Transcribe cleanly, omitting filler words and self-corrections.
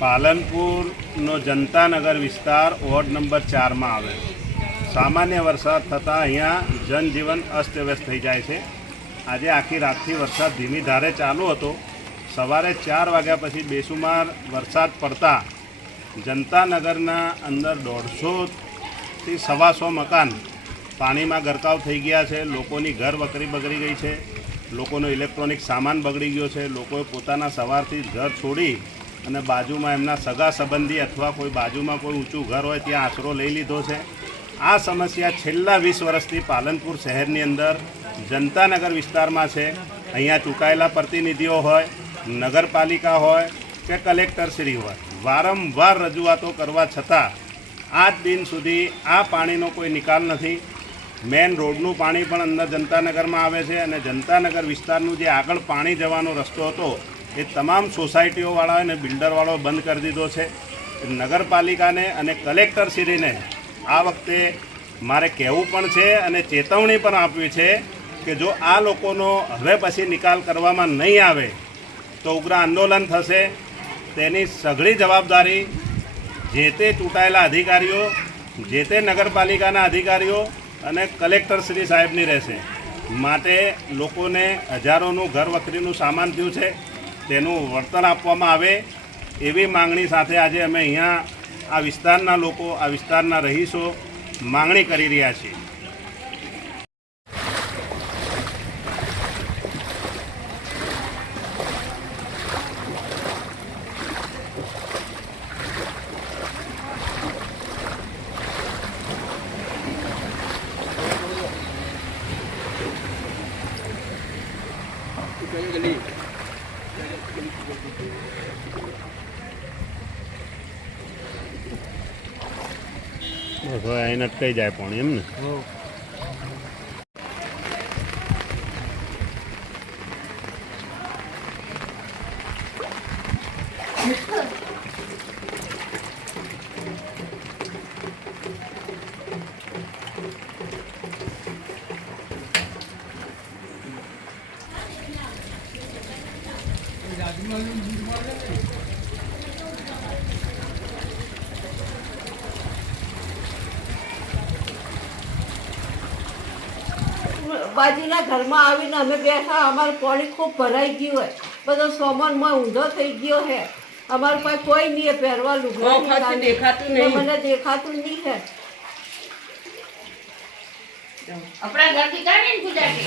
પાલનપુરનો જનતાનગર વિસ્તાર ward number 4 માં આવે. સામાન્ય વરસાદ થતાં અહીંયા જનજીવન અસ્તવ્યસ્ત થઈ જાય છે. આજે આખી રાતથી વરસાદ ધીમી ધારે ચાલુ હતો. સવારે 4 વાગ્યા પછી બેસુમાર વરસાદ પડતા જનતાનગરના અંદર 150થી 125 મકાન પાણીમાં ગરકાવ થઈ ગયા છે. લોકોની ઘર વકરી બગડી ગઈ છે. લોકોનો ઇલેક્ટ્રોનિક સામાન બગડી ગયો છે. લોકોએ પોતાના સવારથી જ ઘર છોડી અને બાજુમાં એમના સગા સંબંધી અથવા કોઈ બાજુમાં કોઈ ઊંચું ઘર હોય ત્યાં આશરો લઈ લીધો છે. આ સમસ્યા છેલ્લા 20 વર્ષથી પાલનપુર શહેરની અંદર જનતાનગર વિસ્તારમાં છે. અહીંયા ચૂંટાયેલા પ્રતિનિધિઓ હોય, નગરપાલિકા હોય કે કલેક્ટરશ્રી હોય, વારંવાર રજૂઆતો કરવા છતાં આજ દિન સુધી આ પાણીનો કોઈ નિકાલ નથી. મેન રોડનું પાણી પણ અંદર જનતાનગરમાં આવે છે અને જનતાનગર વિસ્તારનું જે આગળ પાણી જવાનો રસ્તો હતો એ તમામ સોસાયટીઓવાળા અને બિલ્ડરવાળો બંધ કરી દીધો છે. નગરપાલિકાને અને કલેક્ટરશ્રીને આ વખતે મારે કહેવું પણ છે અને ચેતવણી પણ આપવી છે કે જો આ લોકોનો હવે પછી નિકાલ કરવામાં નહીં આવે તો ઉગ્ર આંદોલન થશે. તેની સઘળી જવાબદારી જે તે ચૂંટાયેલા અધિકારીઓ, જે તે નગરપાલિકાના અધિકારીઓ અને કલેક્ટરશ્રી સાહેબની રહેશે. માટે લોકોને હજારોનું ઘર વખરીનું સામાન થયું છે, તેનું વળતર આપવામાં આવે એવી માંગણી સાથે આજે અમે અહીંયા આ વિસ્તારના લોકો, આ વિસ્તારના રહીશો માંગણી કરી રહ્યા છીએ. અહીં અટકાઈ જાય પાણી એમ ને. બાજુના ઘરમાં આવીને અમે બેઠા, અમારું પાણી ખૂબ ભરાઈ ગયું હોય, બધો સામાનમાં ઊંધો થઈ ગયો છે. અમારું પાસે કોઈ નહીં પહેરવા લુગડા, મને દેખાતું નહીં છે. આપણા ઘરથી કાઢીને ગુજરાતી